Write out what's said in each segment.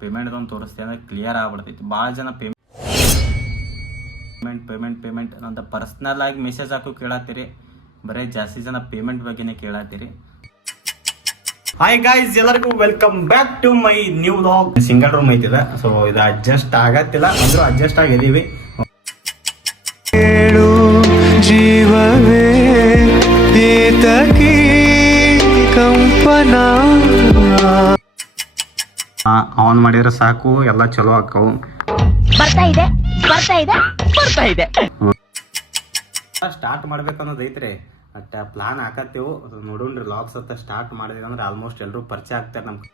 ಪೇಮೆಂಟ್ದೊಂದು ತೋರಿಸ್ತೀವಿ ಅಂದರೆ ಕ್ಲಿಯರ್ ಆಗ್ಬಿಡ್ತೈತಿ. ಭಾಳ ಜನ ಪೇಮೆಂಟ್ ಅಂತ ಪರ್ಸ್ನಲ್ ಆಗಿ ಮೆಸೇಜ್ ಹಾಕೋ ಕೇಳತ್ತೀರಿ, ಬರೀ ಜಾಸ್ತಿ ಜನ ಪೇಮೆಂಟ್ ಬಗ್ಗೆನೇ ಕೇಳತ್ತೀರಿ. ಹಾಯ್ ಗಾಯ್ಸ್, ಎಲ್ಲರಿಗೂ welcome back to my new vlog. Single room ಐತಿದೆ, ಸೊ ಇದು ಅಡ್ಜಸ್ಟ್ ಆಗತ್ತಿಲ್ಲ ಅಂದ್ರೂ ಅಡ್ಜಸ್ಟ್ ಆಗಿದೀವಿ. ಜೀವವೇ ಕಂಪನ ಆನ್ ಮಾಡಿದ್ರೆ ಸಾಕು, ಎಲ್ಲ ಚಲೋ ಆಕ್ಕವು. ಸ್ಟಾರ್ಟ್ ಮಾಡ್ಬೇಕು ಅನ್ನೋದು ಐತ್ರಿ, ಅಟ್ಟ ಪ್ಲಾನ್ ಹಾಕತ್ತೇವು. ನೋಡೋಣ್ರಿ ಲಾಗ್ಸ್ ಅಂತ ಸ್ಟಾರ್ಟ್ ಮಾಡಿದ್ವಿ ಅಂದ್ರೆ ಆಲ್ಮೋಸ್ಟ್ ಎಲ್ಲರೂ ಪರಿಚಯ ಆಗ್ತಾರೆ ನಮ್ಗೆ.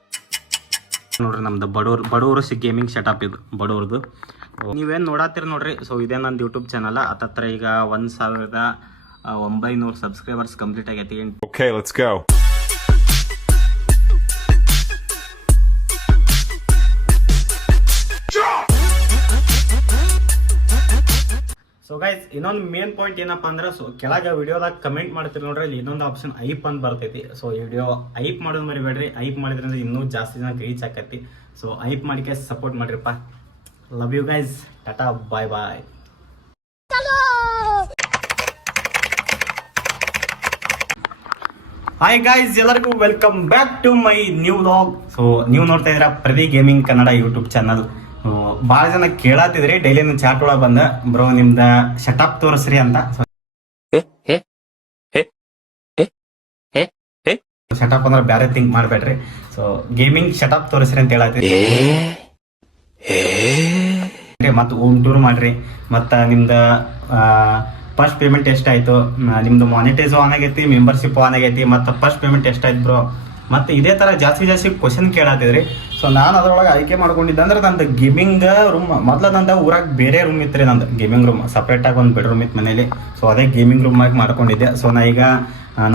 ನೋಡ್ರಿ ನಮ್ದು ಬಡವರು ಗೇಮಿಂಗ್ ಸೆಟಪ್ ಇದು ಬಡವ್ರದ್ದು. ನೀವೇನು ನೋಡತ್ತೀರಿ ನೋಡ್ರಿ, ಸೊ ಇದೇ ನಂದು ಯೂಟ್ಯೂಬ್ ಚಾನಲ್. ಹತ್ತತ್ರ ಈಗ 1900 ಸಬ್ಸ್ಕ್ರೈಬರ್ಸ್ ಕಂಪ್ಲೀಟ್ ಆಗೈತಿ. Okay, let's go. So guys, ಇನ್ನೊಂದು ಮೇನ್ ಪಾಯಿಂಟ್ ಏನಪ್ಪಾ ಅಂದ್ರೆ, ಸೊ ಕೆಳಗೆ ವಿಡಿಯೋದಾಗ ಕಮೆಂಟ್ ಮಾಡ್ತೀರಿ ನೋಡ್ರಿ, ಇಲ್ಲಿ ಇನ್ನೊಂದು ಆಪ್ಷನ್ ಐಪ್ ಅಂತ ಬರ್ತೈತಿ. ಸೊ ಈ ವಿಡಿಯೋ ಐಪ್ ಮಾಡೋದು ಮರಿಬೇಡ್ರಿ, ಐಪ್ ಮಾಡಿದ್ರಿಂದ ಇನ್ನೂ ಜಾಸ್ತಿ ಜನ ರೀಚ್ ಆಕತಿ. ಸೊ ಐಪ್ ಮಾಡಿಕೆ ಸಪೋರ್ಟ್ ಮಾಡ್ರಿಪ್ಪ. Love you guys, tata bye bye. Hi guys, ಎಲ್ಲರಿಗೂ welcome back to my new vlog. So ನೀವು ನೋಡ್ತಾ ಇದ್ದೀರಾ Pradi gaming Kannada YouTube channel. ಭಾಳ ಜನ ಕೇಳತ್ತಿದ್ರಿ, ಡೈಲಿ ನನ್ನ ಚಾಟ್ ಒಳಗೆ ಬಂದ, ಬ್ರೋ ನಿಮ್ದ ಸೆಟಪ್ ತೋರಿಸ್ರಿ ಅಂತ. ಸೆಟಪ್ ಅಂದ್ರೆ ಬೇರೆ ಥಿಂಕ್ ಮಾಡ್ಬೇಡ್ರಿ, ಸೊ ಗೇಮಿಂಗ್ ಸೆಟಪ್ ತೋರಿಸ್ರಿ ಅಂತ ಹೇಳತ್ತೀರಿ. ಮತ್ತು ಹೋಮ್ ಟೂರ್ ಮಾಡ್ರಿ, ಮತ್ತು ನಿಮ್ದ ಫಸ್ಟ್ ಪೇಮೆಂಟ್ ಎಷ್ಟಾಯ್ತು, ನಿಮ್ದು ಮಾನಿಟೈಸ್ ಆನ್ ಆಗೈತಿ, ಮೆಂಬರ್ಶಿಪ್ ಆನ್ ಆಗೈತಿ, ಮತ್ತು ಫಸ್ಟ್ ಪೇಮೆಂಟ್ ಎಷ್ಟಾಯ್ತು ಬ್ರೋ, ಮತ್ತೆ ಇದೇ ತರ ಜಾಸ್ತಿ ಕ್ವಶನ್ ಕೇಳತ್ತಿದ್ರಿ. ಸೊ ನಾನು ಅದ್ರೊಳಗೆ ಆಯ್ಕೆ ಮಾಡ್ಕೊಂಡಿದ್ದೆ ಅಂದ್ರೆ ನಂದು ಗೇಮಿಂಗ್ ರೂಮ್. ಮೊದ್ಲು ನಂದು ಊರಾಗ ಬೇರೆ ರೂಮ್ ಇತ್ತು, ನಂದು ಗೇಮಿಂಗ್ ರೂಮ್ ಸಪ್ರೇಟ್ ಆಗಿ ಒಂದು ಬೆಡ್ರೂಮ್ ಇತ್ತು ಮನೇಲಿ. ಸೊ ಅದೇ ಗೇಮಿಂಗ್ ರೂಮ್ ಆಗಿ ಮಾಡ್ಕೊಂಡಿದ್ದೆ. ಸೊ ನಾ ಈಗ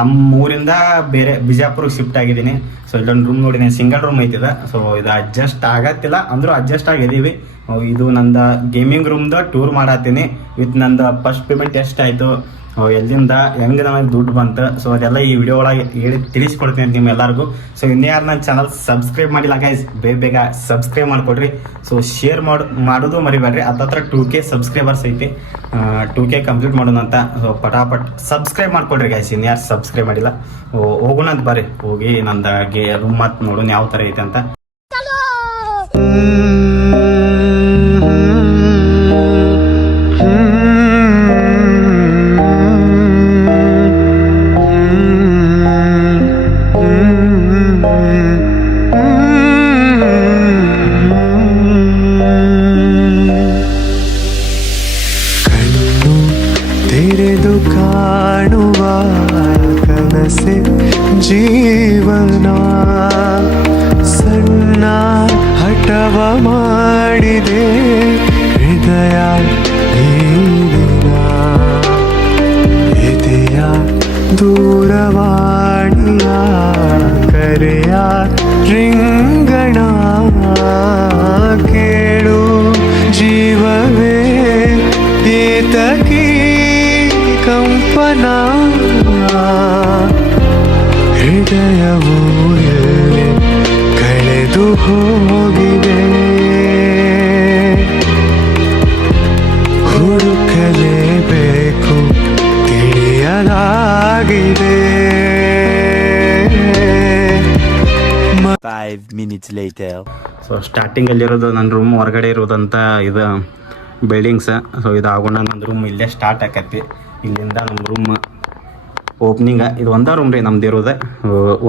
ನಮ್ಮ ಊರಿಂದ ಬೇರೆ ಬಿಜಾಪುರಕ್ಕೆ ಶಿಫ್ಟ್ ಆಗಿದ್ದೀನಿ. ಸೊ ಇಲ್ಲೊಂದು ರೂಮ್ ನೋಡಿದ್ದೀನಿ, ಸಿಂಗಲ್ ರೂಮ್ ಐತಿದೆ. ಸೊ ಇದು ಅಡ್ಜಸ್ಟ್ ಆಗತ್ತಿಲ್ಲ ಅಂದ್ರೂ ಅಡ್ಜಸ್ಟ್ ಆಗಿದ್ದೀವಿ. ಇದು ನಂದು ಗೇಮಿಂಗ್ ರೂಮ್ದು ಟೂರ್ ಮಾಡತ್ತೀನಿ ವಿತ್ ನಂದು ಫಸ್ಟ್ ಪೇಮೆಂಟ್ ಎಷ್ಟಾಯ್ತು, ಎಲ್ಲಿಂದ ಹೆಂಗೆ ನಮಗೆ ದುಡ್ಡು ಬಂತು, ಸೊ ಅದೆಲ್ಲ ಈ ವಿಡಿಯೋ ಒಳಗೆ ಹೇಳಿ ತಿಳಿಸ್ಕೊಡ್ತೀನಿ ಅಂತ ನಿಮ್ಮ ಎಲ್ಲರಿಗೂ. ಸೊ ಇನ್ಯಾರು ನನ್ನ ಚಾನಲ್ ಸಬ್ಸ್ಕ್ರೈಬ್ ಮಾಡಿಲ್ಲ ಗೈಸ್, ಬೇಗ ಸಬ್ಸ್ಕ್ರೈಬ್ ಮಾಡ್ಕೊಡ್ರಿ. ಸೊ ಶೇರ್ ಮಾಡೋದು ಮರಿಬೇಡ್ರಿ. ಹತ್ತತ್ರ 2K ಸಬ್ಸ್ಕ್ರೈಬರ್ಸ್ ಐತಿ, 2K ಕಂಪ್ಲೀಟ್ ಮಾಡೋಣ ಅಂತ. ಸೊ ಪಟಾಪಟ್ ಸಬ್ಸ್ಕ್ರೈಬ್ ಮಾಡ್ಕೊಡ್ರಿ ಗೈಸ್, ಇನ್ಯಾರು ಸಬ್ಸ್ಕ್ರೈಬ್ ಮಾಡಿಲ್ಲ. ಹೋಗೋಣ ಅಂತ ಬರ್ರಿ, ಹೋಗಿ ನಂದು ರೂಮ್ ಮತ್ತು ನೋಡೋಣ ಯಾವ ಥರ ಐತೆ ಅಂತ. ಕಾಣುವ ಕನಸೆ ಜೀವನ, ಸಣ್ಣ ಹಠವ ಮಾಡಿದೆ ಹೃದಯ ಈ ದಿನ, ಎದೆಯ ದೂರವಾಣಿಯ ಕರೆಯ ರಿಂಗಣ ಕೇಳು ಜೀವವೇ ಏತಕಿ ಕಂಪನ, ಹೃದಯವು ಎಲ್ಲಿ ಕಳೆದು ಹೋಗಿದೆ, ಹುಡುಕಲೇಬೇಕು ತಿಳಿಯಲಾಗಿದೆ. 5 minutes later. ಸೊ ಸ್ಟಾರ್ಟಿಂಗಲ್ಲಿರೋದು ನನ್ನ ರೂಮ್, ಹೊರಗಡೆ ಇರೋದಂತ ಇದು ಬಿಲ್ಡಿಂಗ್ಸ್. ಸೊ ಇದು ಆಗೋಣ ನನ್ನ ರೂಮ್ ಇಲ್ಲೇ ಸ್ಟಾರ್ಟ್ ಆಕತಿ. ಇಲ್ಲಿಂದ ನಮ್ಮ ರೂಮ್ ಓಪನಿಂಗ. ಇದು ಒಂದೇ ರೂಮ್ ರೀ ನಮ್ದು ಇರೋದು,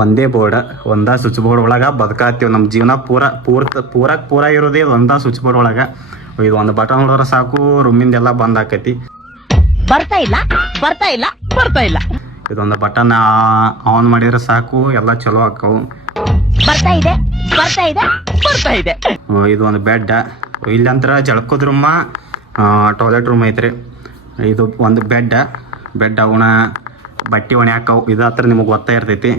ಒಂದೇ ಬೋರ್ಡ್, ಒಂದೇ ಸ್ವಿಚ್ ಬೋರ್ಡ್ ಒಳಗೆ ಬದುಕಾತೀವಿ. ನಮ್ಮ ಜೀವನ ಪೂರ ಇರೋದೇ ಒಂದೇ ಸ್ವಿಚ್ ಬೋರ್ಡ್ ಒಳಗೆ. ಇದು ಒಂದು ಬಟನ್ ಹೊಡೆದ್ರೆ ಸಾಕು, ರೂಮಿಂದ ಎಲ್ಲ ಬಂದ್ ಆಕತಿ. ಇದೊಂದು ಬಟನ್ ಆನ್ ಮಾಡಿದ್ರೆ ಸಾಕು, ಎಲ್ಲ ಚಲೋ ಆಕ್ಕವು. ಇದು ಒಂದು ಬೆಡ್, ಇಲ್ಲಂತ್ರ ಜಳಕೋದ್ ರೂಮ, ಟಾಯ್ಲೆಟ್ ರೂಮ್ ಐತ್ರಿ. ಇದು ಒಂದು ಬೆಡ್ ಅವನ ಬಟ್ಟೆ ಒಣೆ ಹಾಕವು. ಇದು ಹತ್ರ ನಿಮಗೆ ಗೊತ್ತಾ ಇರ್ತೈತಿ.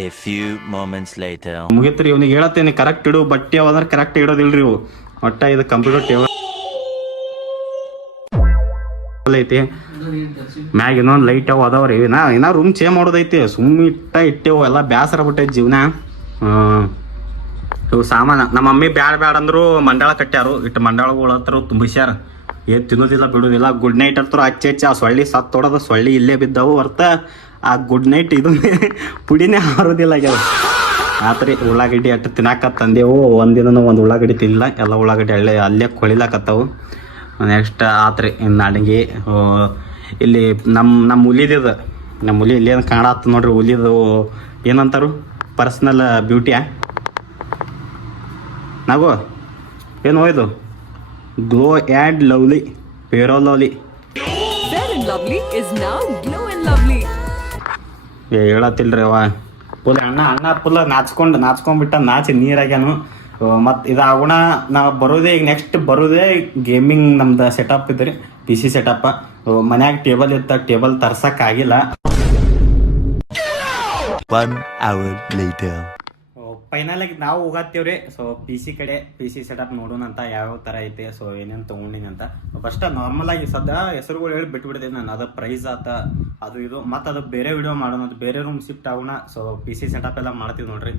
A few moments later. ಮುಗಿತ್ರಿ, ಇವ್ನಿಗೆ ಹೇಳತ್ತೇನೆ ಕರೆಕ್ಟ್ ಇಡು, ಬಟ್ಟೆ ಅವಾದ್ರೆ ಕರೆಕ್ಟ್ ಇಡೋದಿಲ್ರಿ ಇವು. ಒಟ್ಟ ಇದು ಕಂಪ್ಯೂಟರ್ ಟೇಬಲ್ ಐತಿ, ಮ್ಯಾಗ ಇನ್ನೊಂದು ಲೈಟ್ ಅವು ಅದಾವ್ರಿ. ಇನ್ನ ರೂಮ್ ಚೇಂಜ್ ಮಾಡೋದೈತಿ, ಸುಮ್ಮನೆ ಇಟ್ಟೆವು ಎಲ್ಲ ಬೇಸರ ಬಿಟ್ಟೈತಿ ಜೀವನ. ಇವು ಸಾಮಾನು ನಮ್ಮ ಮಮ್ಮಿ ಬ್ಯಾಡ ಅಂದ್ರು ಮಂಡಾಳ ಕಟ್ಟ್ಯಾರು ಇಟ್ಟು ಮಂಡಾಳಗಳು ಹತ್ರ ತುಂಬಿಸ್ಯಾರ ಏನು ತಿನ್ನೋದಿಲ್ಲ ಬಿಡೋದಿಲ್ಲ ಗುಡ್ ನೈಟ್ ಹತ್ರ ಹಚ್ಚಿ ಆ ಸೊಳ್ಳಿ ಸತ್ತೊಡೋದು ಸೊಳ್ಳಿ ಇಲ್ಲೇ ಬಿದ್ದವು ಹೊರ್ತ ಆ ಗುಡ್ ನೈಟ್ ಇದು ಪುಡಿನೇ ಹಾರೋದಿಲ್ಲ ಆಗ್ಯಾವ ಆತ್ರಿ ಉಳ್ಳಾಗಡ್ಡಿ ಅಟ್ಟು ತಿನ್ನಾಕ ತಂದೆವು ಒಂದಿನ ಒಂದು ಉಳ್ಳಾಗಡ್ಡಿ ತಿನ್ನಿಲ್ಲ ಎಲ್ಲ ಉಳ್ಳಾಗಡ್ಡಿ ಅಲ್ಲೇ ಕೊಳಿಲಾಕತ್ತವು ನೆಕ್ಸ್ಟ್ ಆತ್ರಿ ಇನ್ನು ಅಡುಗೆ ಇಲ್ಲಿ ನಮ್ಮ ಹುಲಿದಿದ ನಮ್ಮ ಹುಲಿ ಇಲ್ಲೇನು ಕಾಣತ್ತ ನೋಡ್ರಿ ಹುಲಿದು ಏನಂತಾರು ಪರ್ಸ್ನಲ್ ಬ್ಯೂಟಿಯಾ ನಾಗು ಏನು ಹೋಯ್ದು ಗ್ಲೋ ಆ್ಯಂಡ್ ಲವ್ಲಿ ಪೇರೋ Lovely Fair and Lovely is now Glow and Lovely. ಹೇಳತ್ತಿಲ್ರಿ ಅವ ಫುಲ್ ಅಣ್ಣ ಫುಲ್ ನಾಚ್ಕೊಂಡ್ಬಿಟ್ಟ ನಾಚಿ ನೀರಾಗ್ಯಾನು ಮತ್ತು ಇದಾಗೋಣ ನಾವು ಬರೋದೇ ಈಗ ನೆಕ್ಸ್ಟ್ ಬರೋದೇ ಗೇಮಿಂಗ್ ನಮ್ದು ಸೆಟಪ್ ಇದ್ರಿ ಪಿ ಸಿ ಸೆಟಪ್ ಮನ್ಯಾಗ ಟೇಬಲ್ ಇತ್ತ ಟೇಬಲ್ ತರ್ಸಕ್ಕಾಗಿಲ್ಲ 1 hour later. ಫೈನಲ್ ಆಗಿ ನಾವು ಹೋಗತ್ತೀವ್ರಿ ಸೊ ಪಿ ಸಿ ಕಡೆ ಪಿ ಸಿ ಸೆಟಪ್ ನೋಡೋಣ ಅಂತ ಯಾವ್ಯಾವ ಥರ ಐತೆ ಸೊ ಏನೇನು ತೊಗೊಂಡಿನಿ ಅಂತ ಫಸ್ಟ್ ನಾರ್ಮಲ್ ಆಗಿ ಸದ್ಯ ಹೆಸರುಗಳು ಹೇಳಿ ಬಿಟ್ಬಿಡ್ತೀನಿ ನಾನು ಅದು ಪ್ರೈಸ್ ಆತ ಅದು ಇದು ಮತ್ತು ಅದು ಬೇರೆ ವಿಡಿಯೋ ಮಾಡೋಣ ಅದು ಬೇರೆ ರೂಮ್ ಶಿಫ್ಟ್ ಆಗೋಣ ಸೊ ಪಿ ಸಿ ಸೆಟಪ್ ಎಲ್ಲ ಮಾಡ್ತೀವಿ ನೋಡ್ರಿ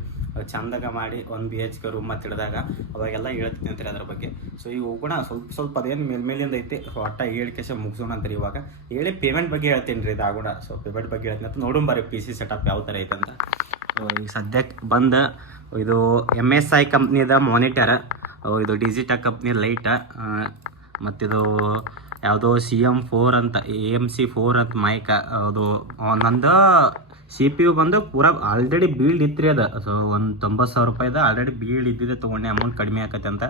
ಚಂದಾಗ ಮಾಡಿ 1 BHK ರೂಮ್ ಮತ್ತು ಹಿಡಿದಾಗ ಅವಾಗೆಲ್ಲ ಹೇಳ್ತೀನಿ ಅಂತೀರಿ ಅದ್ರ ಬಗ್ಗೆ ಸೊ ಈಗ ಹೋಗೋಣ ಸ್ವಲ್ಪ ಅದೇನು ಮೇಲ್ಮೇಲಿಂದ ಐತಿ ಒಟ್ಟ ಹೇಳಿಕೆಶ ಮುಗಿಸೋಣ ಅಂತೀರಿ ಇವಾಗ ಹೇಳಿ ಪೇಮೆಂಟ್ ಬಗ್ಗೆ ಹೇಳ್ತೀನಿ ರೀ ಇದಾಗೋಣ ಸೊ ಪೇಮೆಂಟ್ ಬಗ್ಗೆ ಹೇಳ್ತೀನಿ ಅಂತ ನೋಡೋಣ ಬರ್ರಿ ಪಿ ಸಿ ಸೆಟಪ್ ಯಾವ ಥರ ಐತೆ ಅಂತ ಈಗ ಸದ್ಯಕ್ಕೆ ಬಂದು ಇದು MSI ಕಂಪ್ನಿದ ಮಾನಿಟರ್ ಇದು ಡಿಜಿಟಲ್ ಕಂಪ್ನಿ ಲೈಟ ಮತ್ತಿದು ಯಾವುದೋ CM4 ಅಂತ AMC4 ಅಂತ ಮೈಕ ಅದು ನಂದು CPU ಬಂದು ಪೂರ ಆಲ್ರೆಡಿ ಬೀಲ್ಡ್ ಇತ್ತು ರೀ ಅದು ಸೊ ಒಂದು 90,000 ರೂಪಾಯಿದ ಆಲ್ರೆಡಿ ಬೀಲ್ಡ್ ಇದ್ದಿದೆ ತೊಗೊಂಡೆ ಅಮೌಂಟ್ ಕಡಿಮೆ ಆಕೈತೆ ಅಂತ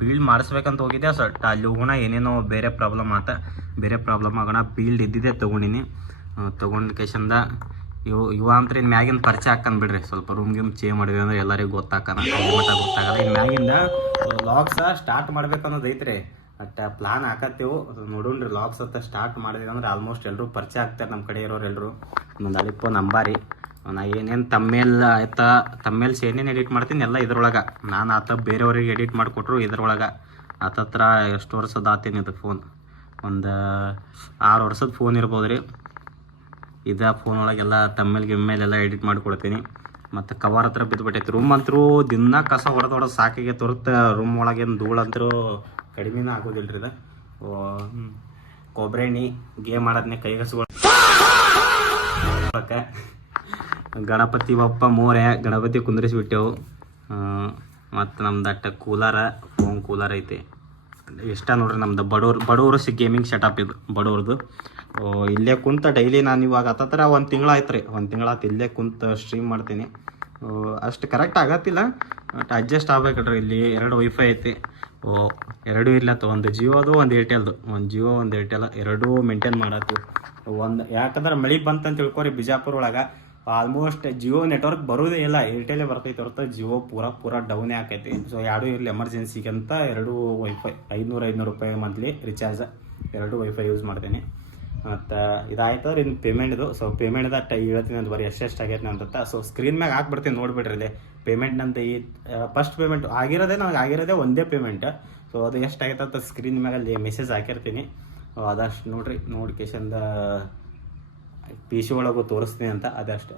ಬೀಲ್ಡ್ ಮಾಡಿಸ್ಬೇಕಂತ ಹೋಗಿದ್ದೆ ಸೊ ಅಲ್ಲಿ ಹೋಗೋಣ ಏನೇನೋ ಬೇರೆ ಪ್ರಾಬ್ಲಮ್ ಆಗೋಣ ಬೀಲ್ಡ್ ಇದ್ದಿದೆ ತೊಗೊಂಡಿನಿ ತೊಗೊಂಡು ಕೇಶಂದ ಇವ ಅಂತ ಇನ್ನು ಮ್ಯಾಗಿನ ಪರಿಚಯ ಹಾಕಂದ್ ಬಿಡ್ರಿ ಸ್ವಲ್ಪ ರೂಮ್ ಚೇಂಜ್ ಮಾಡಿದ್ವಿ ಅಂದ್ರೆ ಎಲ್ಲರಿಗೂ ಗೊತ್ತಾಗಲ್ಲ ಇನ್ನು ಮ್ಯಾಗಿಂದ ಲಾಗ್ಸ ಸ್ಟಾರ್ಟ್ ಮಾಡ್ಬೇಕು ಅನ್ನೋದು ಐತ್ರಿ ಬಟ್ ಪ್ಲಾನ್ ಹಾಕತ್ತೀವಿ ನೋಡೋಣ್ರಿ ಲಾಗ್ಸ್ ಅಂತ ಸ್ಟಾರ್ಟ್ ಮಾಡಿದ್ವಿ ಅಂದ್ರೆ ಆಲ್ಮೋಸ್ಟ್ ಎಲ್ಲರೂ ಪರಿಚಯ ಆಗ್ತಾರೆ ನಮ್ಮ ಕಡೆ ಇರೋರು ಎಲ್ಲರೂ ಒಂದು ಅಲ್ಲಿಪ್ಪ ನಂಬಾರಿ ನಾ ಏನೇನು ತಮ್ಮೇಲ್ಸ್ ಏನೇನು ಎಡಿಟ್ ಮಾಡ್ತೀನಿ ಎಲ್ಲ ಇದ್ರೊಳಗೆ ನಾನು ಆತ ಬೇರೆಯವ್ರಿಗೆ ಎಡಿಟ್ ಮಾಡಿಕೊಟ್ರು ಇದ್ರೊಳಗೆ ಆತತ್ರ ಎಷ್ಟು ವರ್ಷದ ಆತೀನಿ ಇದು ಫೋನ್ ಒಂದು 6 ವರ್ಷದ ಫೋನ್ ಇರ್ಬೋದು ರೀ ಇದೇ ಫೋನ್ ಒಳಗೆಲ್ಲ ಗಿಮ್ಮೇಲೆಲ್ಲ ಎಡಿಟ್ ಮಾಡಿಕೊಡ್ತೀನಿ ಮತ್ತು ಕವರ್ ಹತ್ರ ಬಿದ್ದುಬಿಟ್ಟೈತಿ ರೂಮ್ ಅಂತರೂ ದಿನ ಕಸ ಹೊಡೆದು ಸಾಕಿಗೆ ತೊರತ ರೂಮ್ ಒಳಗೇನು ಧೂಳಂತರೂ ಕಡಿಮೆನೇ ಆಗೋದಿಲ್ಲ ರೀ ಇದು ಕೊಬ್ಬರಿ ಗೇಮ್ ಆಡೋದನ್ನೇ ಕೈಗಸ್ಗಳು ಗಣಪತಿ ಬಪ್ಪ ಮೋರೆ ಗಣಪತಿ ಕುಂದ್ರಿಸಿಬಿಟ್ಟೆವು ಮತ್ತು ನಮ್ದು ಫೋನ್ ಕೂಲರ್ ಐತಿ ಇಷ್ಟ ನೋಡ್ರಿ ನಮ್ದು ಬಡವರು ಗೇಮಿಂಗ್ ಸೆಟಪ್ ಇದು ಬಡವ್ರದ್ದು ಇಲ್ಲೇ ಕುಂತ ಡೈಲಿ ನಾನು ಇವಾಗ ಹತ್ತತ್ರ 1 ತಿಂಗಳಾಯ್ತು ರೀ 1 ತಿಂಗಳಾಯ್ತು ಇಲ್ಲೇ ಕುಂತ ಸ್ಟ್ರೀಮ್ ಮಾಡ್ತೀನಿ ಅಷ್ಟು ಕರೆಕ್ಟ್ ಆಗತ್ತಿಲ್ಲ ಬಟ್ ಅಡ್ಜಸ್ಟ್ ಆಗ್ಬೇಕಲ್ರಿ ಇಲ್ಲಿ 2 ವೈಫೈ ಐತಿ ಎರಡೂ ಇಲ್ಲ ಒಂದು ಜಿಯೋದು ಒಂದು ಏರ್ಟೆಲ್ದು ಒಂದು ಜಿಯೋ ಒಂದು ಏರ್ಟೆಲ್ ಎರಡೂ ಮೇಂಟೈನ್ ಮಾಡತ್ತು ಯಾಕಂದ್ರೆ ಮಳೆ ಬಂತಂತ ತಿಳ್ಕೊರಿ ಬಿಜಾಪುರ ಒಳಗೆ ಆಲ್ಮೋಸ್ಟ್ ಜಿಯೋ ನೆಟ್ವರ್ಕ್ ಬರೋದೇ ಇಲ್ಲ ಏರ್ಟೆಲೇ ಬರ್ತೈತೆ ಹೊರತು ಜಿಯೋ ಪೂರ ಡೌನೇ ಆಕೈತಿ ಸೊ ಎರಡೂ ಇರಲಿ ಎಮರ್ಜೆನ್ಸಿಗೆ ಅಂತ 2 ವೈಫೈ 500 ರೂಪಾಯಿ ಮಂತ್ಲಿ ರಿಚಾರ್ಜ್ 2 ವೈಫೈ ಯೂಸ್ ಮಾಡ್ತೀನಿ ಮತ್ತು ಇದಾಯ್ತಂದ್ರೆ ಇನ್ನು ಪೇಮೆಂಟ್ದು ಸೊ ಪೇಮೆಂಟ್ದ ಹೇಳ್ತೀನಿ ಅಂತ ಬರೀ ಎಷ್ಟು ಆಗೈತೆ ಅಂತ ಸೊ ಸ್ಕ್ರೀನ್ ಮ್ಯಾಗ ಹಾಕ್ಬಿಡ್ತೀನಿ ನೋಡಿಬಿಡ್ರಿ ಇಲ್ಲಿ ಪೇಮೆಂಟ್ ನಂತ ಈ ಫಸ್ಟ್ ಪೇಮೆಂಟ್ ಆಗಿರೋದೇ ಒಂದೇ ಪೇಮೆಂಟ್ ಸೊ ಅದು ಎಷ್ಟು ಆಗೈತೆ ಅಂತ ಸ್ಕ್ರೀನ್ ಮ್ಯಾಗ ಅಲ್ಲಿ ಮೆಸೇಜ್ ಹಾಕಿರ್ತೀನಿ ಅದಷ್ಟು ನೋಡಿರಿ ನೋಟಿಫಿಕೇಶನ್ದ ಪಿ ಸಿ ಒಳಗೂ ತೋರಿಸ್ತೀನಿ ಅಂತ ಅದಷ್ಟು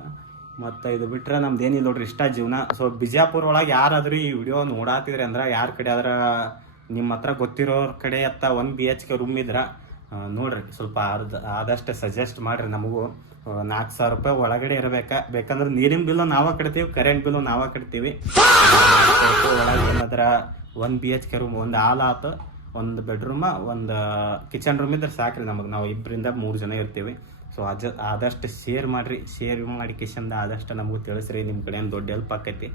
ಮತ್ತು ಇದು ಬಿಟ್ಟರೆ ನಮ್ದು ಏನಿಲ್ಲ ನೋಡ್ರಿ ಇಷ್ಟ ಜೀವನ ಸೊ ಬಿಜಾಪುರ ಒಳಗೆ ಯಾರಾದರೂ ಈ ವಿಡಿಯೋ ನೋಡಾತಿದ್ರಿ ಅಂದ್ರೆ ಯಾರ ಕಡೆ ಆದ್ರೆ ನಿಮ್ಮ ಹತ್ರ ಗೊತ್ತಿರೋರ ಕಡೆ 1 BHK ರೂಮ್ ಇದ್ರೆ ನೋಡ್ರಿ ಸ್ವಲ್ಪ ಆದಷ್ಟು ಸಜೆಸ್ಟ್ ಮಾಡಿರಿ ನಮಗೂ 4,000 ರೂಪಾಯಿ ಒಳಗಡೆ ಬೇಕಂದ್ರೆ ನೀರಿನ ಬಿಲ್ಲು ನಾವೇ ಕಟ್ತೀವಿ ಕರೆಂಟ್ ಬಿಲ್ಲು ನಾವೇ ಕಟ್ತೀವಿ ಒಳಗೆ ಏನಾದ್ರ 1 BHK ರೂಮ್ ಒಂದು ಹಾಲ್ ಆತು ಒಂದು ಬೆಡ್ರೂಮ ಒಂದು ಕಿಚನ್ ರೂಮ್ ಇದ್ರೆ ಸಾಕ್ರಿ ನಮಗೆ ನಾವು 2 ರಿಂದ 3 ಜನ ಇರ್ತೀವಿ ಸೊ ಆದಷ್ಟು ಶೇರ್ ಮಾಡಿ ಕಿಶನ್ದ ಆದಷ್ಟು ನಮಗೂ ತಿಳಿಸ್ರಿ ನಿಮ್ಮ ಕಡೆ ದೊಡ್ಡ ಹೆಲ್ಪ್ ಆಕೈತಿ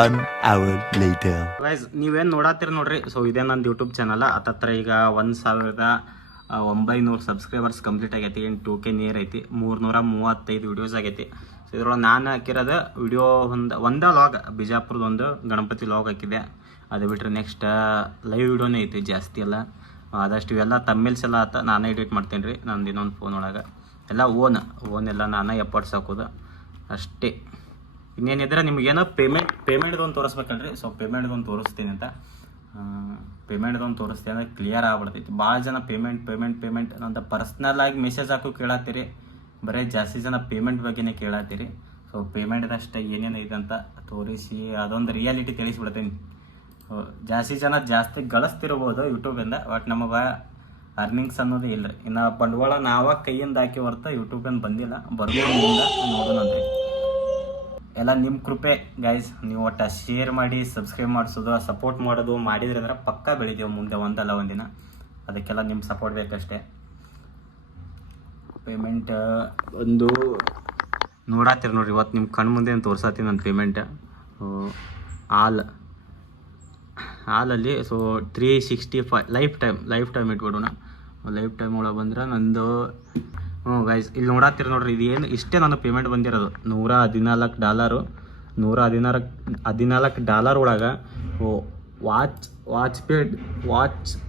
1 hour later. ಗೈಸ್ ನೀವೇನು ನೋಡತ್ತೀರಿ ನೋಡ್ರಿ ಸೊ ಇದೇ ನನ್ನ ಯೂಟ್ಯೂಬ್ ಚಾನಲ್ ಹತ್ತತ್ರ ಈಗ 1,900 ಸಬ್ಸ್ಕ್ರೈಬರ್ಸ್ ಕಂಪ್ಲೀಟ್ ಆಗೈತಿ 2K ನಿಯರ್ ಐತಿ 335 ವಿಡಿಯೋಸ್ ಆಗೈತಿ ಸೊ ಇದ್ರೊಳಗೆ ನಾನು ಹಾಕಿರೋದು ವಿಡಿಯೋ ಒಂದೇ ಲಾಗ್ ಬಿಜಾಪುರದ ಒಂದು ಗಣಪತಿ ಲಾಗ್ ಹಾಕಿದೆ ಅದು ಬಿಟ್ಟರೆ ನೆಕ್ಸ್ಟ್ ಲೈವ್ ವಿಡಿಯೋನೇ ಐತಿ ಜಾಸ್ತಿ ಎಲ್ಲ ಆದಷ್ಟು ಇವೆಲ್ಲ ತಮ್ಮೇಲ್ಸ್ ಎಲ್ಲ ನಾನೇ ಎಡಿಟ್ ಮಾಡ್ತೀನಿ ರೀ ನಂದು ಇನ್ನೊಂದು ಫೋನ್ ಒಳಗೆ ಎಲ್ಲ ಓನ್ ಎಲ್ಲ ನಾನೇ ಎಫರ್ಟ್ಸ್ ಹಾಕೋದು ಅಷ್ಟೇ ಇನ್ನೇನಿದ್ರೆ ನಿಮಗೇನೋ ಪೇಮೆಂಟ್ದೊಂದು ತೋರಿಸ್ಬೇಕಲ್ರಿ ಸೊ ಪೇಮೆಂಟ್ದೊಂದು ತೋರಿಸ್ತೀನಿ ಅಂತ ಪೇಮೆಂಟ್ದೊಂದು ತೋರಿಸ್ತೀನಿ ಅಂದರೆ ಕ್ಲಿಯರ್ ಆಗ್ಬಿಡ್ತೈತಿ ಭಾಳ ಜನ ಪೇಮೆಂಟ್ ನಂದು ಪರ್ಸ್ನಲ್ ಆಗಿ ಮೆಸೇಜ್ ಹಾಕೋ ಕೇಳತ್ತೀರಿ ಬರೀ ಜಾಸ್ತಿ ಜನ ಪೇಮೆಂಟ್ ಬಗ್ಗೆನೇ ಕೇಳತ್ತೀರಿ ಸೊ ಪೇಮೆಂಟ್ದಷ್ಟೇ ಏನೇನು ಐತೆ ಅಂತ ತೋರಿಸಿ ಅದೊಂದು ರಿಯಾಲಿಟಿ ತಿಳಿಸ್ಬಿಡ್ತೀನಿ. ಜಾಸ್ತಿ ಜನ ಜಾಸ್ತಿ ಗಳಿಸ್ತಿರ್ಬೋದು ಯೂಟ್ಯೂಬಿಂದ, ಬಟ್ ನಮಗೆ ಅರ್ನಿಂಗ್ಸ್ ಅನ್ನೋದು ಇಲ್ಲ ರೀ. ಇನ್ನು ಬಂಡವಾಳ ನಾವ ಕೈಯಿಂದ ಹಾಕಿ ಹೊರತು ಯೂಟ್ಯೂಬಿಂದ ಬಂದಿಲ್ಲ, ಬರ್ಬೋದ್ರಿಂದ ನೋಡೋಣಂದ್ರಿ. ಎಲ್ಲ ನಿಮ್ಮ ಕೃಪೆ ಗೈಸ್. ನೀವು ಒಟ್ಟು ಶೇರ್ ಮಾಡಿ ಸಬ್ಸ್ಕ್ರೈಬ್ ಮಾಡಿಸೋದು ಸಪೋರ್ಟ್ ಮಾಡೋದು ಮಾಡಿದ್ರಿ ಅಂದ್ರೆ ಪಕ್ಕಾ ಬೆಳಿತೀವಿ ಮುಂದೆ ಒಂದಲ್ಲ ಒಂದಿನ. ಅದಕ್ಕೆಲ್ಲ ನಿಮ್ಮ ಸಪೋರ್ಟ್ ಬೇಕಷ್ಟೇ. ಪೇಮೆಂಟ್ ಒಂದು ನೋಡತ್ತೀರಿ ನೋಡ್ರಿ, ಇವತ್ತು ನಿಮ್ಮ ಕಣ್ಣು ಮುಂದೆ ತೋರ್ಸತ್ತೀನಿ ನನ್ನ ಪೇಮೆಂಟ್. ಹಾಲಲ್ಲಿ ಸೊ 365 ಲೈಫ್ ಟೈಮ್ ಇಟ್ಬಿಡೋಣ. ಲೈಫ್ ಟೈಮ್ ಒಳಗೆ ಬಂದ್ರೆ ನಂದು ಗೈಸ್ ಇಲ್ಲಿ ನೋಡತ್ತೀರಿ ನೋಡ್ರಿ, ಇದೇನು ಇಷ್ಟೇ ನನ್ನ ಪೇಮೆಂಟ್ ಬಂದಿರೋದು $114. $114 ಒಳಗೆ ವಾಚ್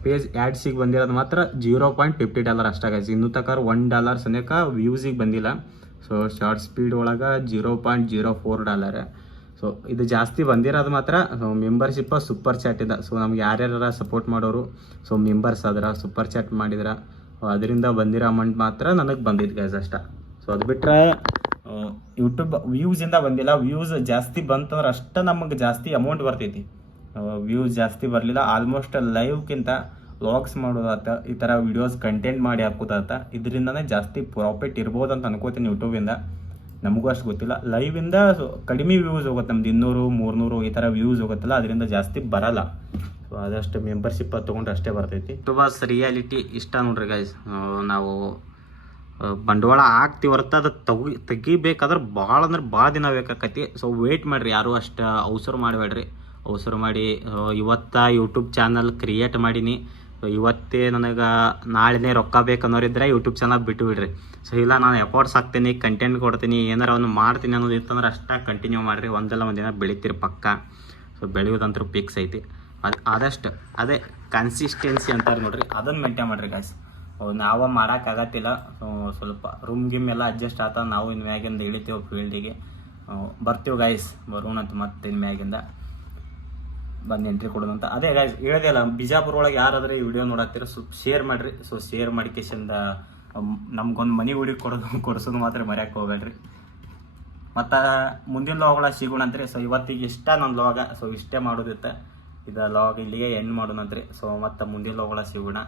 ಪೇಜ್ ಆ್ಯಡ್ಸಿಗೆ ಬಂದಿರೋದು ಮಾತ್ರ $0.50 ಅಷ್ಟೇ ಗೈಸ್. ಇನ್ನೂ ತಕ $1 ಸನೇಕ ವ್ಯೂಸಿಗೆ ಬಂದಿಲ್ಲ. ಸೊ ಶಾರ್ಟ್ ಸ್ಪೀಡ್ ಒಳಗೆ $0.04. ಸೊ ಇದು ಜಾಸ್ತಿ ಬಂದಿರೋದು ಮಾತ್ರ ಮೆಂಬರ್ಶಿಪ್ ಸೂಪರ್ ಚಾಟ್ ಇದೆ. ಸೊ ನಮ್ಗೆ ಯಾರ್ಯಾರ ಸಪೋರ್ಟ್ ಮಾಡೋರು ಸೊ ಮೆಂಬರ್ಸ್ ಆದ್ರೆ ಸೂಪರ್ ಚಾಟ್ ಮಾಡಿದ್ರೆ ಅದರಿಂದ ಬಂದಿರೋ ಅಮೌಂಟ್ ಮಾತ್ರ ನನಗೆ ಬಂದಿದ್ದು ಗೈಸ್ ಅಷ್ಟ. ಸೊ ಅದು ಬಿಟ್ಟರೆ ಯೂಟ್ಯೂಬ್ ವ್ಯೂಸಿಂದ ಬಂದಿಲ್ಲ. ವ್ಯೂಸ್ ಜಾಸ್ತಿ ಬಂತಂದ್ರೆ ಅಷ್ಟೇ ನಮಗೆ ಜಾಸ್ತಿ ಅಮೌಂಟ್ ಬರ್ತೈತಿ. ವ್ಯೂಸ್ ಜಾಸ್ತಿ ಬರಲಿಲ್ಲ. ಆಲ್ಮೋಸ್ಟ್ ಲೈವ್ಗಿಂತ ವ್ಲಾಗ್ಸ್ ಮಾಡೋದಾತ, ಈ ಥರ ವಿಡಿಯೋಸ್ ಕಂಟೆಂಟ್ ಮಾಡಿ ಹಾಕೋದಾತ, ಇದರಿಂದನೇ ಜಾಸ್ತಿ ಪ್ರಾಫಿಟ್ ಇರ್ಬೋದು ಅಂತ ಅನ್ಕೋತೀನಿ ಯೂಟ್ಯೂಬಿಂದ. ನಮಗೂ ಅಷ್ಟು ಗೊತ್ತಿಲ್ಲ. ಲೈವಿಂದ ಕಡಿಮೆ ವ್ಯೂಸ್ ಹೋಗುತ್ತೆ, ನಮ್ದು 200-300 ಈ ಥರ ವ್ಯೂಸ್ ಹೋಗುತ್ತಲ್ಲ, ಅದರಿಂದ ಜಾಸ್ತಿ ಬರಲ್ಲ. ಸೊ ಅದಷ್ಟು ಮೆಂಬರ್ಶಿಪ್ ತೊಗೊಂಡ್ರೆ ಅಷ್ಟೇ ಬರ್ತೈತಿ. ಯೂಟ್ಯೂಬರ್ಸ್ ರಿಯಾಲಿಟಿ ಇಷ್ಟ ನೋಡ್ರಿ ಗೈಸ್. ನಾವು ಬಂಡವಾಳ ಹಾಕ್ತೀವಿ ಹೊರತು ಅದು ತೆಗಿಬೇಕಾದ್ರೆ ಭಾಳ ದಿನ ಬೇಕಾಕತಿ. ಸೊ ವೇಟ್ ಮಾಡಿರಿ, ಯಾರು ಅಷ್ಟು ಅವಸರ ಮಾಡಬೇಡ್ರಿ. ಅವಸರ ಮಾಡಿ ಇವತ್ತು ಯೂಟ್ಯೂಬ್ ಚಾನಲ್ ಕ್ರಿಯೇಟ್ ಮಾಡೀನಿ, ಇವತ್ತೇ ನನಗೆ ನಾಳೆನೇ ರೊಕ್ಕ ಬೇಕನ್ನೋರಿದ್ರೆ ಯೂಟ್ಯೂಬ್ ಚಾನಲ್ ಬಿಟ್ಟು ಬಿಡ್ರಿ. ಸೊ ಇಲ್ಲ ನಾನು ಎಫರ್ಟ್ಸ್ ಹಾಕ್ತೀನಿ, ಕಂಟೆಂಟ್ ಕೊಡ್ತೀನಿ, ಏನಾರ ಒಂದು ಮಾಡ್ತೀನಿ ಅನ್ನೋದು ಇತ್ತಂದ್ರೆ ಅಷ್ಟೇ ಕಂಟಿನ್ಯೂ ಮಾಡಿರಿ. ಒಂದಲ್ಲ ಒಂದಿನ ಬೆಳಿತೀರಿ ಪಕ್ಕ. ಸೊ ಬೆಳೆಯೋದಂತೂ ಫಿಕ್ಸ್ ಐತಿ. ಆದಷ್ಟು ಅದೇ ಕನ್ಸಿಸ್ಟೆನ್ಸಿ ಅಂತಾರೆ ನೋಡ್ರಿ, ಅದನ್ನು ಮೇಂಟೈನ್ ಮಾಡಿರಿ ಗಾಯ್ಸ್. ನಾವು ಮಾಡೋಕ್ಕಾಗತ್ತಿಲ್ಲ. ಸ್ವಲ್ಪ ರೂಮ್ ಗಿಮ್ ಎಲ್ಲ ಅಡ್ಜಸ್ಟ್ ಆತ, ನಾವು ಇನ್ನು ಮ್ಯಾಗಿಂದ ಇಳಿತೀವಿ ಫೀಲ್ಡಿಗೆ ಬರ್ತೀವಿ ಗಾಯ್ಸ್. ಬರೋಣಂತ ಮತ್ತೆ ಇನ್ನು ಮ್ಯಾಗಿಂದ ಬಂದು ಎಂಟ್ರಿ ಕೊಡೋದಂತ. ಅದೇ ಗಾಯ್ಸ್ ಹೇಳಿದೆ ಅಲ್ಲ, ಬಿಜಾಪುರ ಒಳಗೆ ಯಾರಾದ್ರೆ ಈ ವಿಡಿಯೋ ನೋಡಾಕ್ತೀರ ಸ್ವಲ್ಪ ಶೇರ್ ಮಾಡಿರಿ. ಸೊ ಶೇರ್ ಮಾಡಿಕೇಶಿಂದ ನಮ್ಗೊಂದು ಮನೆ ಹುಡುಗಿ ಕೊಡಿಸೋದು ಮಾತ್ರ ಮರ್ಯಾಕೆ ಹೋಗ್ಬೇಡ್ರಿ. ಮತ್ತು ಮುಂದಿನ ಲಾಗ್ಗಳ ಸಿಗೋಣ ಅಂತ್ರಿ. ಸೊ ಇವತ್ತಿಗೆ ಇಷ್ಟ ನನ್ನ ಲಾಗ. ಸೊ ಇಷ್ಟೇ ಮಾಡೋದಿತ್ತು, ಇದು ಲಾಗ್ ಇಲ್ಲಿಗೆ ಎಂಡ್ ಮಾಡೋಣಂತ್ರಿ. ಸೊ ಮತ್ತು ಮುಂದಿನ ಲಾಗ್ಗಳ ಸಿಗೋಣ.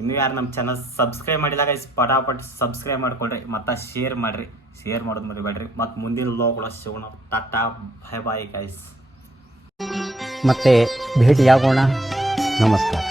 ಇನ್ನೂ ಯಾರು ನಮ್ಮ ಚಾನಲ್ ಸಬ್ಸ್ಕ್ರೈಬ್ ಮಾಡಿಲ್ಲ ಗೈಸ್, ಪಟಾಪಟ್ ಸಬ್ಸ್ಕ್ರೈಬ್ ಮಾಡ್ಕೊಳ್ರಿ ಮತ್ತು ಶೇರ್ ಮಾಡಿರಿ. ಶೇರ್ ಮಾಡೋದು ಮರಿಬೇಡ್ರಿ. ಮತ್ತು ಮುಂದಿನ ಲಾಗ್ಗಳ ಸಿಗೋಣ. Tata bye bye guys. ಮತ್ತೆ ಭೇಟಿಯಾಗೋಣ. ನಮಸ್ಕಾರ.